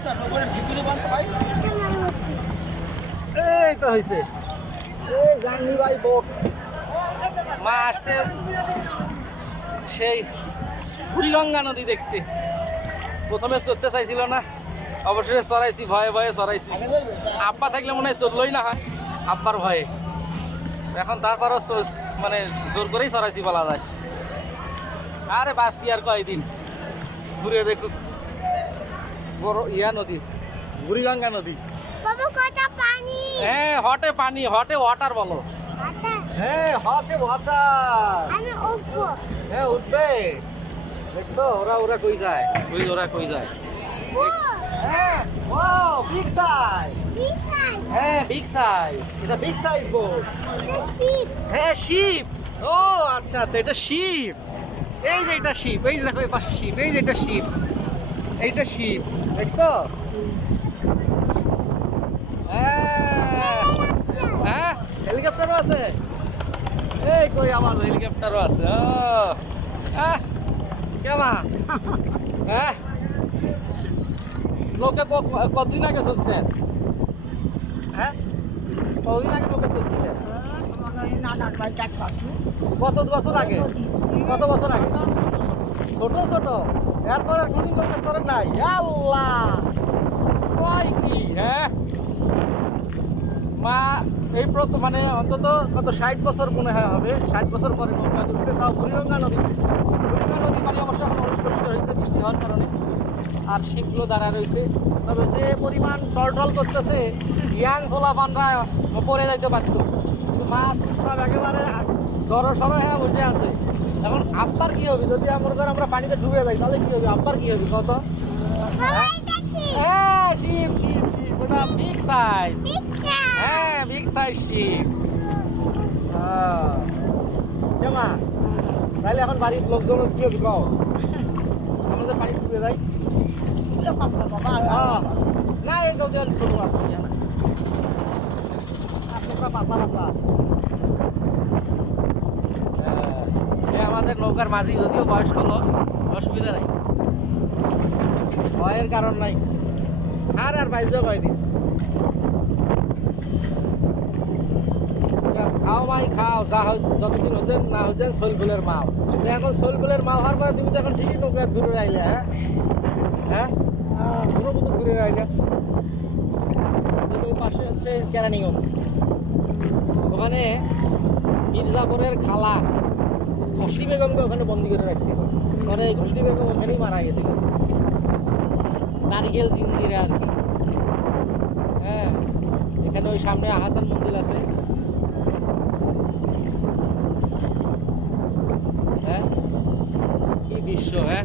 এই তো হয়েছে, এই জানি ভাই বোট মা আসছে সেই বুড়িগঙ্গা নদী দেখতে। প্রথমে চড়তে চাইছিল না, অবশেষে চড়াইছি, ভয়ে ভয়ে চড়াইছি। আব্বা থাকলে মনে হয় চললই না হয় আব্বার ভয়ে। এখন তারপরও মানে জোর করেই চড়াইছি বলা যায়। আরে বাঁচি আর কয়দিন, ঘুরে দেখুক বড় ইয়া নদী, বুড়িগঙ্গা নদী। হ্যাঁ হটে পানি, হটে ওয়াটার বলো। হ্যাঁ হটে ওয়াটার। হ্যাঁ উঠবে, দেখছো ওরা ওরা কই যায়, ওরা কই যায়। হ্যাঁ ওয়াও বিগ সাইজ, হ্যাঁ বিগ সাইজ, এটা বিগ সাইজ বোট। হ্যাঁ শিপ, ও আচ্ছা আচ্ছা এটা শিপ। এই যে এটা শিপ, এই যে দেখো এই পাশে শিপ, এই যে এটা শিপ, এইটা শিপ দেখছো। হ্যাঁ হেলিকপ্টারও আছে, এই কই আমার হেলিকপ্টারও আছে। ও কেমন হ্যাঁ নৌকা কতদিন আগে চলছেন? হ্যাঁ কতদিন আগে নৌকা চলছিলেন? কত বছর আগে? কত বছর আগে? ছোট ছোট, এরপর আর কোনদিন নৌকা চড়েন নাই? আল্লাহ কয় কি। হ্যাঁ মা এই মানে অন্তত কত 60 বছর মনে হয় হবে, 60 বছর পরে নৌকা চলছে, তাও বুড়িগঙ্গা নদী। বুড়িগঙ্গা নদী পানি অবশ্য এখন পরিষ্কার হয়েছে বৃষ্টি হওয়ার কারণে, আর শিপগুলো দাঁড়া রয়েছে। তবে যে পরিমাণ টলটল করতেছে, ইয়াং খোলা পানরা পরে যাইতে পারত, কিন্তু মাছ সব একেবারে জড়সড় হ্যাঁ বসে আছে। এখন আব্বার কি হবে যদি আমরা পানিতে ডুবে যাই, তাহলে কি হবে? আব্বার কি হবে কত? হ্যাঁ শিপ শিপ শিপ, ওটা বিগ সাইজ। হ্যাঁ বিগ সাইজ শিপ। কেমা তাহলে এখন বাড়ির লোকজনের কি হবে কও? আমাদের পানি ডুবে যাই না, এই নদী ছোট পাতলা পাতলা আছে। আমাদের নৌকার মাঝি যদিও বয়স্ক লোক, অসুবিধা নাই, ভয়ের কারণ নাই। আর বাইরে কয়দিন খাও মাই খাও, যা হয়েছে যতদিন হচ্ছেন না হচ্ছেন শৈলফুলের মাও। এখন শৈলফুলের মাও হওয়ার পরে তুমি তো এখন ঠিকই নৌকা ঘুরে রাইলে। হ্যাঁ হ্যাঁ কোনো মতো ঘুরে রাইলে। ওই পাশে হচ্ছে কেরানীগঞ্জ, ওখানে মির্জাপুরের খালা ঘসলি বেগমকে ওখানে বন্দি করে রাখছিল। পরে এই ঘসলি বেগম ওখানেই মারা গেছিল, নারিকেল জিঞ্জিরে আর কি। হ্যাঁ এখানে ওই সামনে আহসান মন্দির আছে। হ্যাঁ কি দৃশ্য, হ্যাঁ